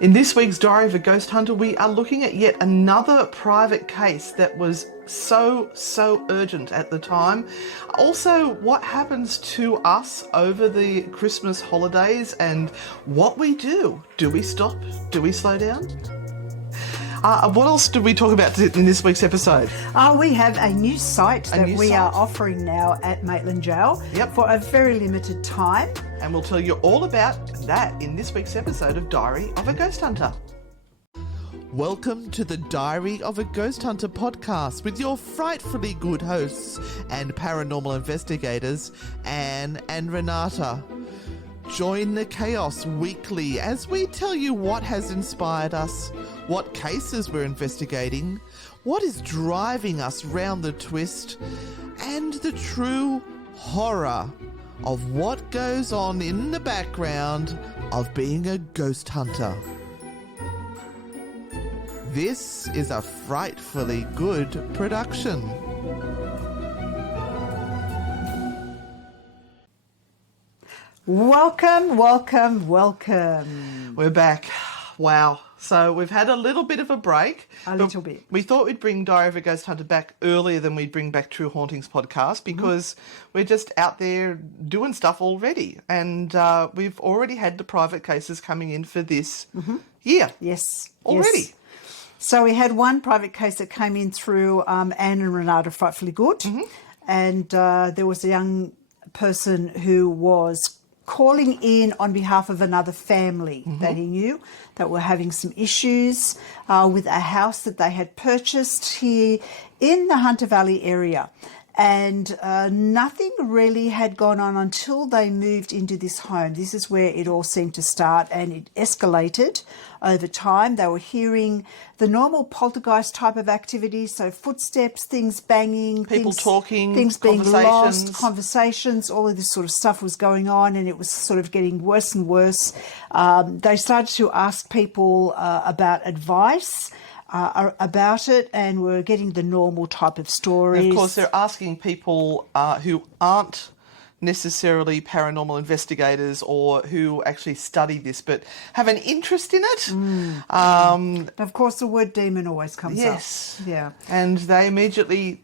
In this week's Diary of a Ghost Hunter, we are looking at yet another private case that was so urgent at the time. Also, what happens to us over the Christmas holidays and what we do. Do we stop? Do we slow down? What else did we talk about in this week's episode? We have a new site that we are offering now at Maitland Jail for a very limited time. And we'll tell you all about that in this week's episode of Diary of a Ghost Hunter. Welcome to the Diary of a Ghost Hunter podcast with your frightfully good hosts and paranormal investigators, Anne and Renata. Join the chaos weekly as we tell you what has inspired us, what cases we're investigating, what is driving us round the twist, and the true horror of what goes on in the background of being a ghost hunter. This is a frightfully good production. Welcome, welcome, welcome. We're back. Wow. So we've had a little bit of a break. A little bit. We thought we'd bring Diary of a Ghost Hunter back earlier than we'd bring back True Hauntings podcast because we're just out there doing stuff already. And we've already had the private cases coming in for this year. Yes. Already. Yes. So we had one private case that came in through Anne and Renata, Frightfully Good. And there was a young person who was calling in on behalf of another family that he knew that were having some issues with a house that they had purchased here in the Hunter Valley area. And nothing really had gone on until they moved into this home. This is where it all seemed to start, and it escalated over time. They were hearing the normal poltergeist type of activities, so footsteps, things banging, people talking, things being lost, conversations, all of this sort of stuff was going on, and it was sort of getting worse and worse. They started to ask people about advice about it, and we're getting the normal type of stories. And of course, they're asking people who aren't necessarily paranormal investigators or who actually study this but have an interest in it. Of course, the word demon always comes up. Yes. Yeah. And they immediately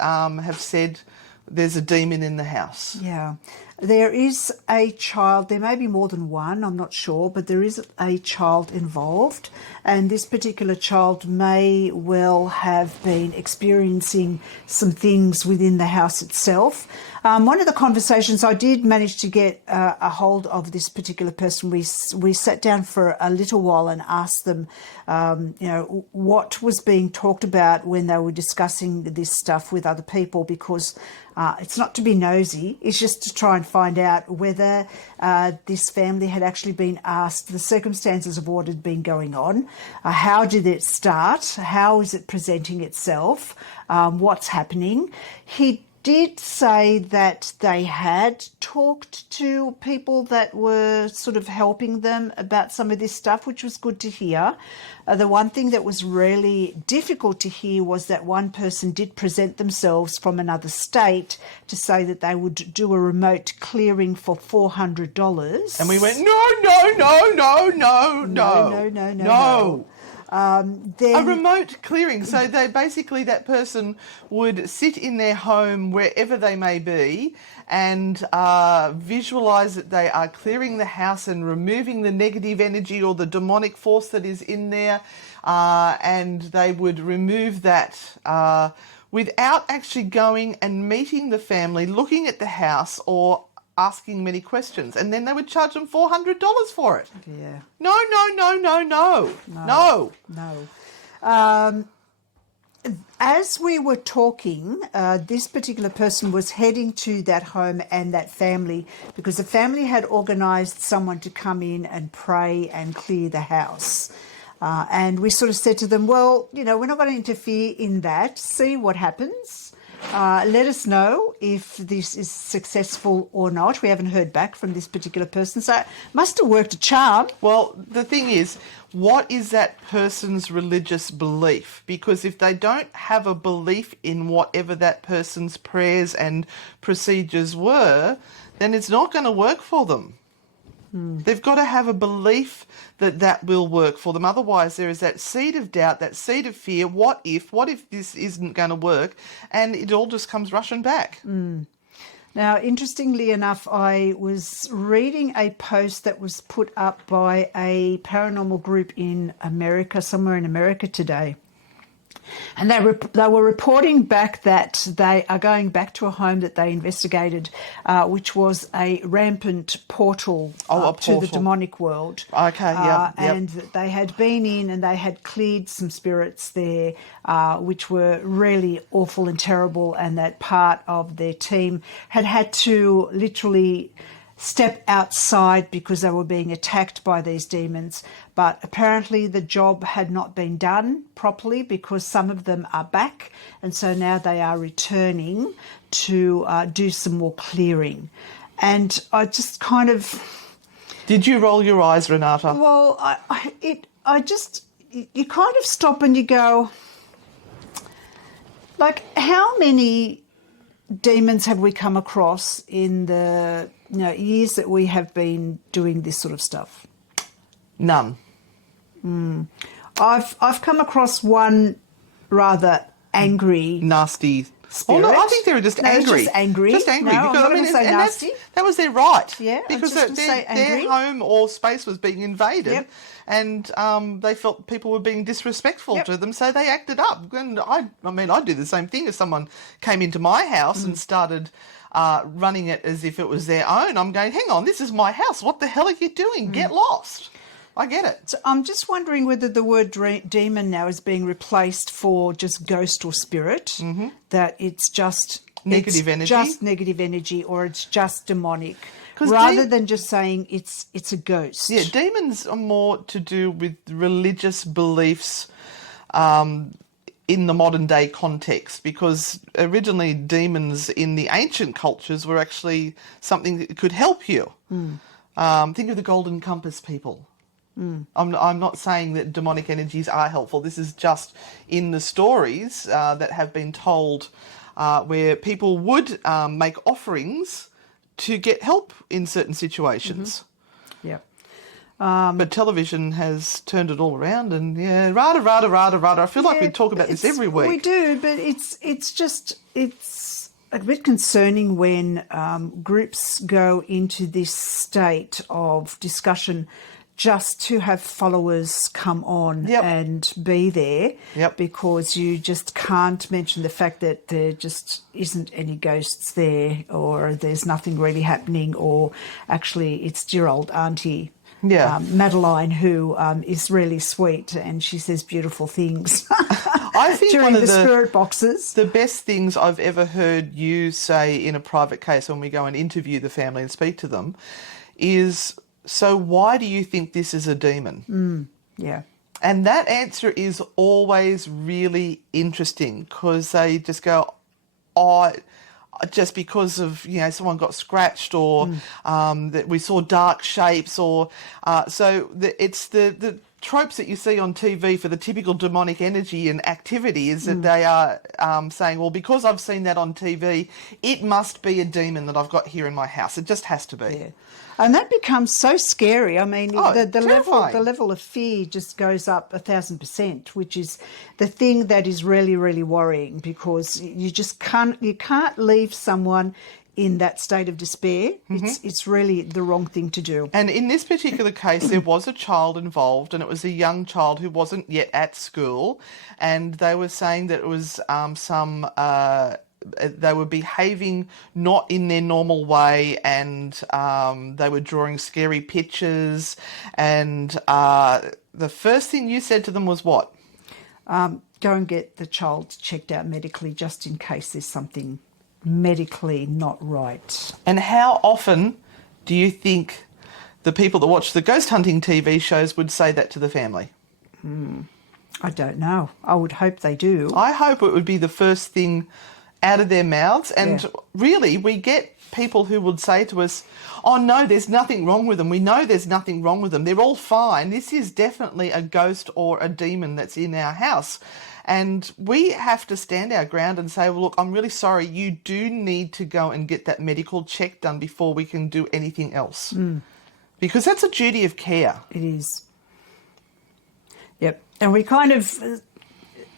have said there's a demon in the house. Yeah. There is a child, there may be more than one, I'm not sure, but there is a child involved, and this particular child may well have been experiencing some things within the house itself. One of the conversations, I did manage to get a hold of this particular person. We sat down for a little while and asked them, what was being talked about when they were discussing this stuff with other people, because it's not to be nosy, it's just to try and find out whether this family had actually been asked the circumstances of what had been going on, how did it start, how is it presenting itself, what's happening. He did say that they had talked to people that were sort of helping them about some of this stuff, which was good to hear. The one thing that was really difficult to hear was that one person did present themselves from another state to say that they would do a remote clearing for $400. And we went, no. A remote clearing. So they basically, that person would sit in their home wherever they may be and visualize that they are clearing the house and removing the negative energy or the demonic force that is in there, and they would remove that without actually going and meeting the family, looking at the house or asking many questions, and then they would charge them $400 for it. Yeah. No. As we were talking, this particular person was heading to that home and that family because the family had organised someone to come in and pray and clear the house. And we sort of said to them, well, we're not going to interfere in that. See what happens. Let us know if this is successful or not. We haven't heard back from this particular person, so it must have worked a charm. Well, the thing is, what is that person's religious belief? Because if they don't have a belief in whatever that person's prayers and procedures were, then it's not going to work for them. They've got to have a belief that that will work for them. Otherwise, there is that seed of doubt, that seed of fear. What if this isn't going to work? And it all just comes rushing back. Now, interestingly enough, I was reading a post that was put up by a paranormal group in America, somewhere in America today. And they were reporting back that they are going back to a home that they investigated, which was a rampant portal, to the demonic world. Okay, yeah. And that they had been in and they had cleared some spirits there, which were really awful and terrible, and that part of their team had to literally step outside because they were being attacked by these demons. But apparently the job had not been done properly because some of them are back, and so now they are returning to do some more clearing. And I just kind of... Did you roll your eyes, Renata? Well, you kind of stop and you go, like, how many demons have we come across in the years that we have been doing this sort of stuff? None. I've come across one rather angry, nasty spirit. Oh no, I think they were just angry. Just angry. Just angry. No, because I'm not going to say nasty. That was their right. Yeah, because their home or space was being invaded. Yep. And they felt people were being disrespectful to them, so they acted up. And I'd do the same thing if someone came into my house and started running it as if it was their own. I'm going, hang on, this is my house. What the hell are you doing? Get lost. I get it. So I'm just wondering whether the word demon now is being replaced for just ghost or spirit, that it's just... Negative energy? Just negative energy, or it's just demonic, rather than just saying it's a ghost. Yeah, demons are more to do with religious beliefs in the modern day context, because originally demons in the ancient cultures were actually something that could help you. Think of the Golden Compass people. I'm not saying that demonic energies are helpful. This is just in the stories that have been told where people would make offerings to get help in certain situations. Yeah. But television has turned it all around, and rada. I feel like we talk about this every week. We do, but it's a bit concerning when groups go into this state of discussion just to have followers come on and be there, because you just can't mention the fact that there just isn't any ghosts there, or there's nothing really happening, or actually it's dear old auntie Madeline, who is really sweet, and she says beautiful things. I think during one of the spirit boxes. The best things I've ever heard you say in a private case when we go and interview the family and speak to them is, so why do you think this is a demon? Yeah. And that answer is always really interesting, because they just go, just because of, someone got scratched, or that we saw dark shapes, or it's the tropes that you see on TV for the typical demonic energy and activity is that they are saying, well, because I've seen that on TV, it must be a demon that I've got here in my house. It just has to be. Yeah. And that becomes so scary. I mean, the level of fear just goes up 1,000%, which is the thing that is really, really worrying, because you can't leave someone in that state of despair. It's really the wrong thing to do. And in this particular case, there was a child involved, and it was a young child who wasn't yet at school, and they were saying that it was they were behaving not in their normal way, and they were drawing scary pictures, and the first thing you said to them was what? Go and get the child checked out medically, just in case there's something medically not right. And how often do you think the people that watch the ghost hunting TV shows would say that to the family? I don't know. I would hope they do. I hope it would be the first thing out of their mouths. And really, we get people who would say to us, oh no, there's nothing wrong with them. We know there's nothing wrong with them. They're all fine. This is definitely a ghost or a demon that's in our house. And we have to stand our ground and say, well, look, I'm really sorry. You do need to go and get that medical check done before we can do anything else. Because that's a duty of care. It is. Yep. And we kind of,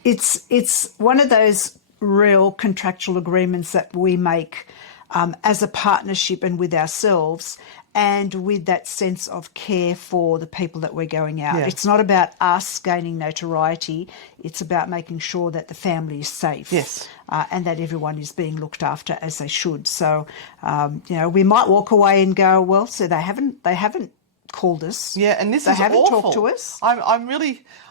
it's one of those real contractual agreements that we make as a partnership and with ourselves, and with that sense of care for the people that we're going out. Yeah. It's not about us gaining notoriety. It's about making sure that the family is safe. Yes. And that everyone is being looked after as they should. So, we might walk away and go, well, so they haven't called us. Yeah, and this they is haven't awful. talked to us.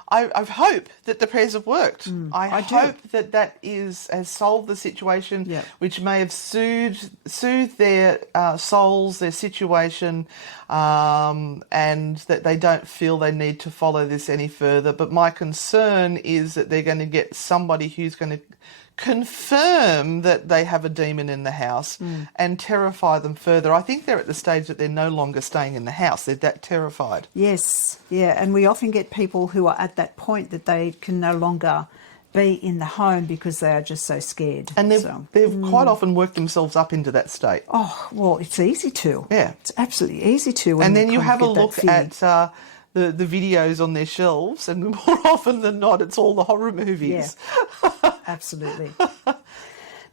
I hope that the prayers have worked. I do. hope that has solved the situation, Yeah. which may have soothed their souls, their situation, and that they don't feel they need to follow this any further. But my concern is that they're going to get somebody who's going to confirm that they have a demon in the house and terrify them further. I think they're at the stage that they're no longer staying in the house. They're that terrified. Yes, yeah, and we often get people who are at that point that they can no longer be in the home because they are just so scared. And they've quite often worked themselves up into that state. Oh, well, it's easy to. Yeah. It's absolutely easy to. When And then you kind have of a get that look feeling. at the videos on their shelves, and more often than not, it's all the horror movies. Yeah, absolutely.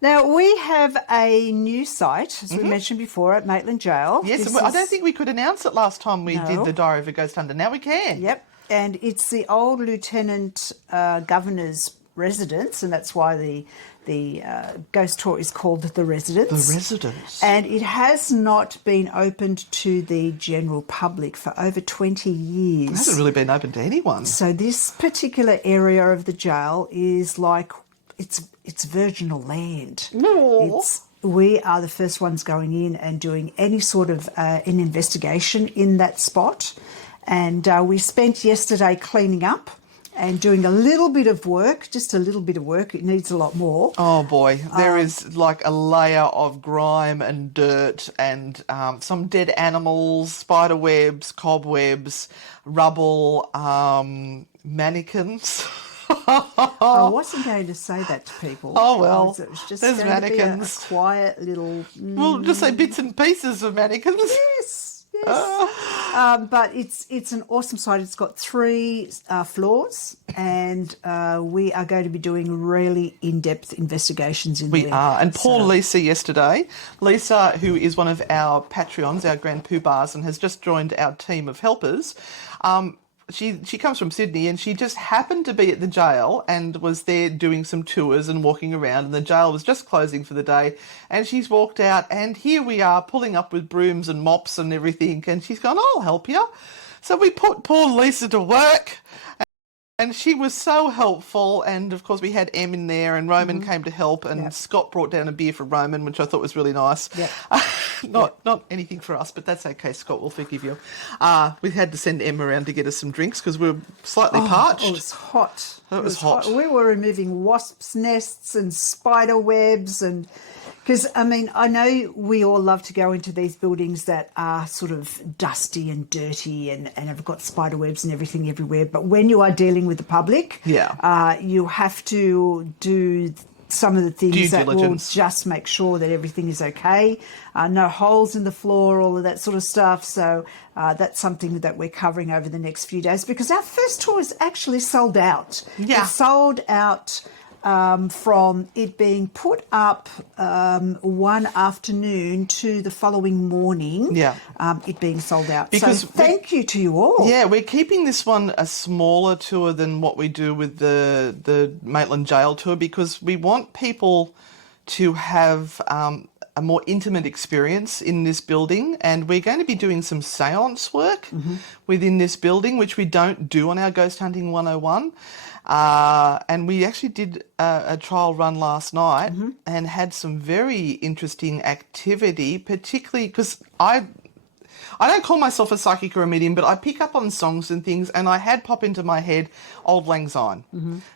Now, we have a new site, as we mentioned before, at Maitland Jail. Yes, I don't think we could announce it last time we did the Diary of a Ghost Hunter. Now we can. Yep, and it's the old Lieutenant Governor's residence, and that's why the ghost tour is called The Residence. The Residence. And it has not been opened to the general public for over 20 years. It hasn't really been open to anyone. So this particular area of the jail is like, it's virginal land. No. We are the first ones going in and doing any sort of an investigation in that spot. And we spent yesterday cleaning up and doing a little bit of work, just a little bit of work. It needs a lot more. Oh boy, there is like a layer of grime and dirt and some dead animals, spider webs, cobwebs, rubble, mannequins. I wasn't going to say that to people. Oh, well, It was just there's going to be a mannequins. quiet little... We'll just say bits and pieces of mannequins. Yes, but it's an awesome site. It's got 3 floors, and we are going to be doing really in-depth investigations in there. We are. And poor Lisa yesterday. Lisa, who is one of our Patreons, our Grand Poobahs, and has just joined our team of helpers, she comes from Sydney, and she just happened to be at the jail and was there doing some tours and walking around, and the jail was just closing for the day, and she's walked out, and here we are pulling up with brooms and mops and everything, and she's gone, I'll help you. So we put poor Lisa to work, and she was so helpful, and of course we had Em in there, and Roman came to help, and Scott brought down a beer for Roman, which I thought was really nice. Yep. Not anything for us, but that's okay, Scott, we'll forgive you. We had to send Em around to get us some drinks because we were slightly parched. Oh, it was hot. It was hot. We were removing wasps' nests and spider webs, and because, I mean, I know we all love to go into these buildings that are sort of dusty and dirty and have got spider webs and everything everywhere. But when you are dealing with the public, you have to do some of the things Due that diligence. will just make sure that everything is okay. No holes in the floor, all of that sort of stuff. So that's something that we're covering over the next few days, because our first tour is actually sold out. Yeah. It's sold out from it being put up one afternoon to the following morning, it being sold out. Because so thank you to you all. Yeah, we're keeping this one a smaller tour than what we do with the Maitland Jail tour, because we want people to have a more intimate experience in this building, and we're going to be doing some seance work within this building, which we don't do on our Ghost Hunting 101. And we actually did a trial run last night and had some very interesting activity, particularly because I don't call myself a psychic or a medium, but I pick up on songs and things, and I had pop into my head Old Lang Syne.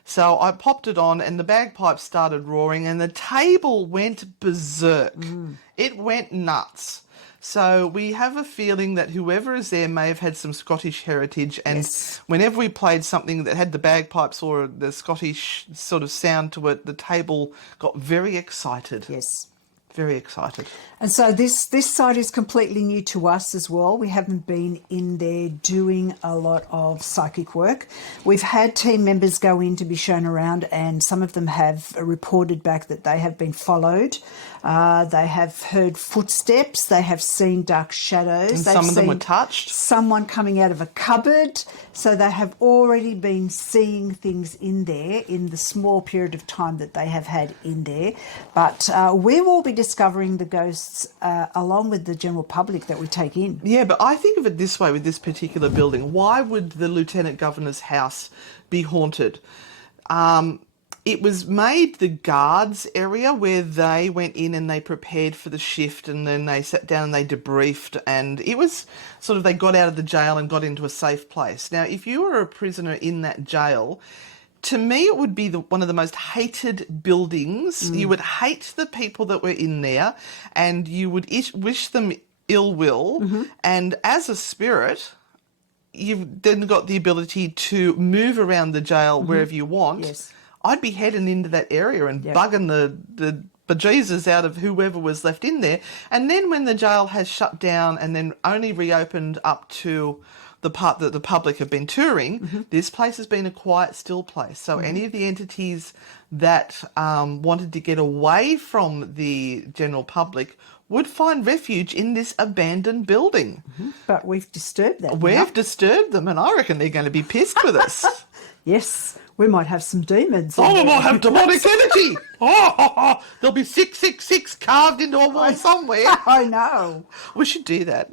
So I popped it on, and the bagpipes started roaring, and the table went berserk. It went nuts. So we have a feeling that whoever is there may have had some Scottish heritage, and whenever we played something that had the bagpipes or the Scottish sort of sound to it, the table got very excited. Yes. Very excited. And so this site is completely new to us as well. We haven't been in there doing a lot of psychic work. We've had team members go in to be shown around, and some of them have reported back that they have been followed. They have heard footsteps. They have seen dark shadows. And They've some of them seen were touched. someone coming out of a cupboard. So they have already been seeing things in there in the small period of time that they have had in there. But we will be discovering the ghosts along with the general public that we take in. Yeah, but I think of it this way with this particular building. Why would the Lieutenant Governor's house be haunted? It was made the guards area where they went in and they prepared for the shift, and then they sat down and they debriefed, and it was sort of they got out of the jail and got into a safe place. Now, if you were a prisoner in that jail, to me it would be one of the most hated buildings. You would hate the people that were in there, and you would wish them ill will, and as a spirit, you've then got the ability to move around the jail wherever you want. Yes. I'd be heading into that area and bugging the bejesus out of whoever was left in there. And then when the jail has shut down and then only reopened up to the part that the public have been touring, this place has been a quiet, still place. So any of the entities that wanted to get away from the general public would find refuge in this abandoned building. But we've disturbed that. We've disturbed them, and I reckon they're going to be pissed with us. Yes, we might have some demons. Oh, we might have demonic energy. There'll be 666 carved into a wall somewhere. I know. We should do that.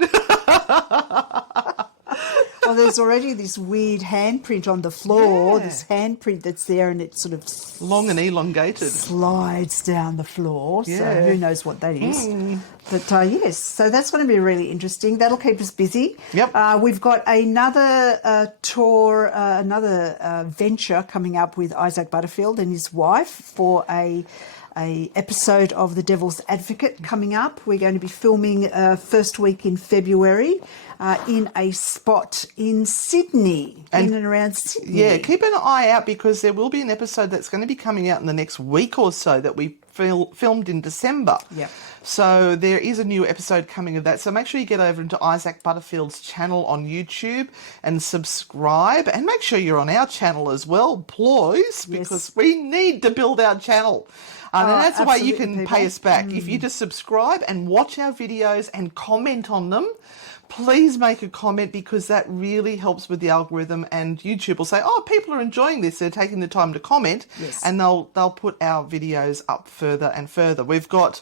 Well, there's already this weird handprint on the floor, Yeah. this handprint that's there, and it sort of Long and elongated. slides down the floor. So Yeah. who knows what that is. But yes, so that's going to be really interesting. That'll keep us busy. Yep. We've got another tour, another venture coming up with Isaac Butterfield and his wife for a episode of The Devil's Advocate coming up. We're going to be filming first week in February in a spot in Sydney, in and around Sydney. Yeah, keep an eye out because there will be an episode that's going to be coming out in the next week or so that we filmed in December. Yep. So there is a new episode coming of that. So make sure you get over into Isaac Butterfield's channel on YouTube and subscribe. And make sure you're on our channel as well, please, because we need to build our channel. And that's the way you can pay us back. If you just subscribe and watch our videos and comment on them, please make a comment because that really helps with the algorithm, and YouTube will say, oh, people are enjoying this. They're taking the time to comment, and they'll put our videos up further and further. We've got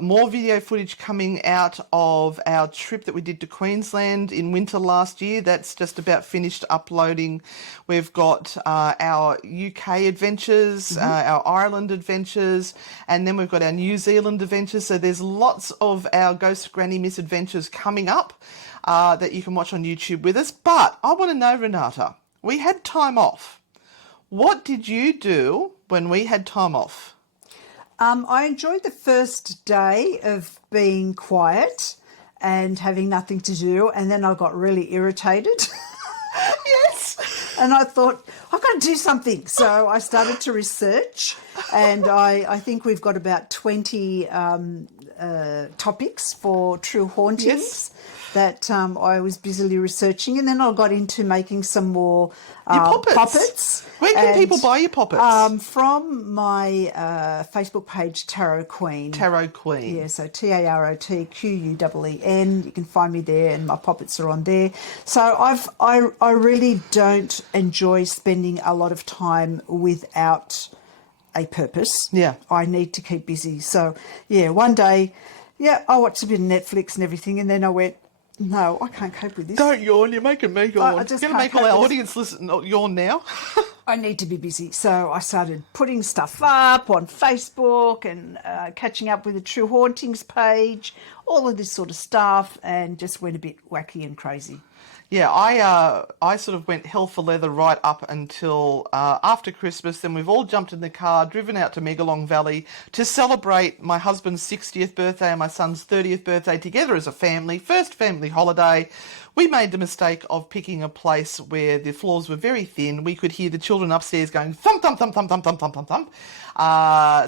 more video footage coming out of our trip that we did to Queensland in winter last year. That's just about finished uploading. We've got our UK adventures, our Ireland adventures, and then we've got our New Zealand adventures. So there's lots of our Ghost Granny misadventures coming up that you can watch on YouTube with us. But I want to know, Renata, we had time off. What did you do when we had time off? I enjoyed the first day of being quiet and having nothing to do, and then I got really irritated. Yes. And I thought, I've got to do something. So I started to research, and I think we've got about 20 topics for true hauntings that I was busily researching. And then I got into making some more puppets. Where can people buy your puppets? From my Facebook page, Tarot Queen. Tarot Queen. Yeah, so TAROTQUEEN. You can find me there, and my puppets are on there. So I really don't enjoy spending a lot of time without a purpose. Yeah. I need to keep busy. So, yeah, one day, I watched a bit of Netflix and everything, and then I went, no, I can't cope with this. Don't yawn, you're making me yawn. I just You're going to can't make all cope our with audience listen yawn now. I need to be busy. So I started putting stuff up on Facebook and catching up with the True Hauntings page, all of this sort of stuff, and just went a bit wacky and crazy. Yeah, I sort of went hell for leather right up until after Christmas. Then we've all jumped in the car, driven out to Megalong Valley to celebrate my husband's 60th birthday and my son's 30th birthday together as a family. First family holiday. we made the mistake of picking a place where the floors were very thin. We could hear the children upstairs going thump, thump, thump, thump, thump, thump, thump, thump, thump.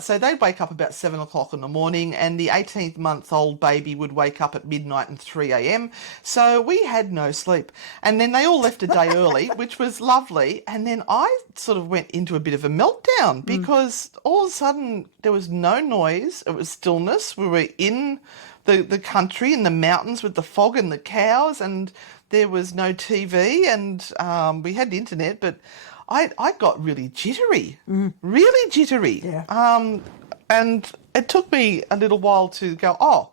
So they'd wake up about 7 o'clock in the morning, and the 18-month-old baby would wake up at midnight and 3 a.m. So we had no sleep. And then they all left a day early, which was lovely. And then I sort of went into a bit of a meltdown because all of a sudden there was no noise. It was stillness. We were in the country, in the mountains with the fog and the cows, and there was no TV, and we had the internet, but I got really jittery, really jittery. Yeah. And it took me a little while to go, oh,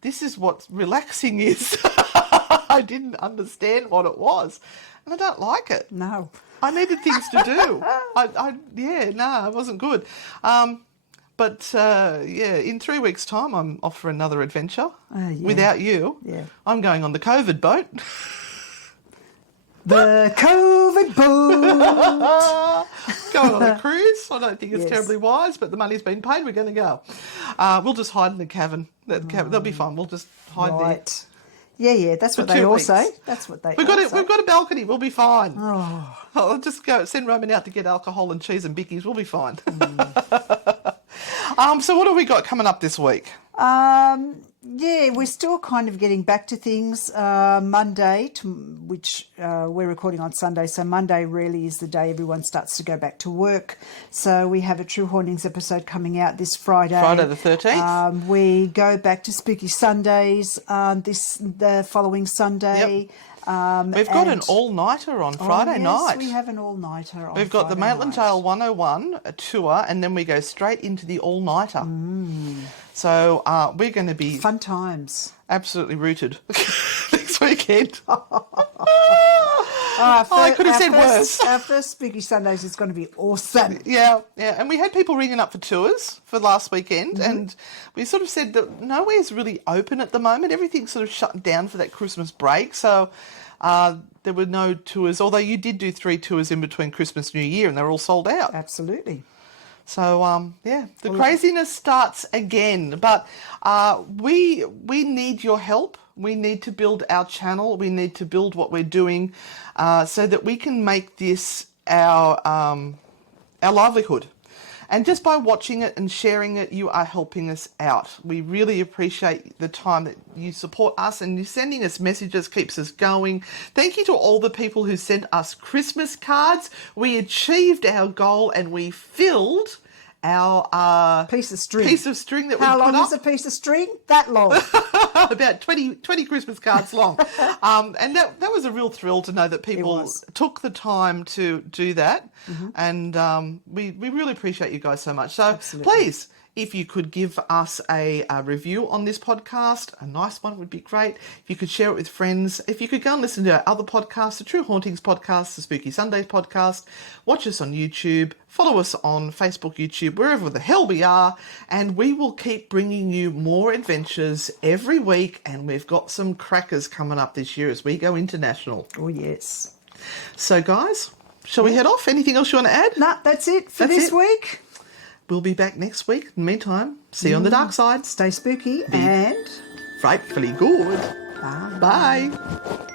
this is what relaxing is. I didn't understand what it was, and I don't like it. No. I needed things to do. It wasn't good. But in 3 weeks' time, I'm off for another adventure without you. Yeah. I'm going on the COVID boat. The COVID boat. Going on a cruise. I don't think it's Yes. terribly wise, but the money's been paid. We're going to go. We'll just hide in the cabin. That'll be fun. We'll just hide there. Right. Yeah, that's what For they 2 all weeks. say. That's what they We've all got say. We've got a balcony. We'll be fine. Oh. I'll just go send Roman out to get alcohol and cheese and bickies. We'll be fine. So what have we got coming up this week? We're still kind of getting back to things. Monday, which we're recording on Sunday, so Monday really is the day everyone starts to go back to work. So we have a True Hauntings episode coming out this Friday. Friday the 13th. We go back to Spooky Sundays the following Sunday. We've got an all-nighter on Friday night. We have an all-nighter on We've got the Friday Maitland night. Jail 101 tour, and then we go straight into the all-nighter. So we're going to be Fun times. absolutely rooted next weekend. I could have said worse. Our first Spooky Sundays is going to be awesome. Yeah. And we had people ringing up for tours for last weekend, and we sort of said that nowhere's really open at the moment. Everything's sort of shut down for that Christmas break, so there were no tours, although you did do 3 tours in between Christmas and New Year, and they were all sold out. Absolutely. So, the craziness starts again, but we need your help. We need to build our channel. We need to build what we're doing so that we can make this our livelihood. And just by watching it and sharing it, you are helping us out. We really appreciate the time that you support us, and you sending us messages keeps us going. Thank you to all the people who sent us Christmas cards. We achieved our goal, and we filled our Piece of string. That we How put long up. is a piece of string? That long. About 20 Christmas cards long. And that was a real thrill to know that people took the time to do that. And we really appreciate you guys so much. So Absolutely. Please, if you could give us a review on this podcast, a nice one would be great. If you could share it with friends. If you could go and listen to our other podcasts, the True Hauntings podcast, the Spooky Sundays podcast. Watch us on YouTube. Follow us on Facebook, YouTube, wherever the hell we are. And we will keep bringing you more adventures every week. And we've got some crackers coming up this year as we go international. Oh, yes. So, guys, shall we head off? Anything else you want to add? No, that's it for That's this it. week. We'll be back next week. In the meantime, see you on the dark side. Stay spooky and Frightfully good. bye. Bye.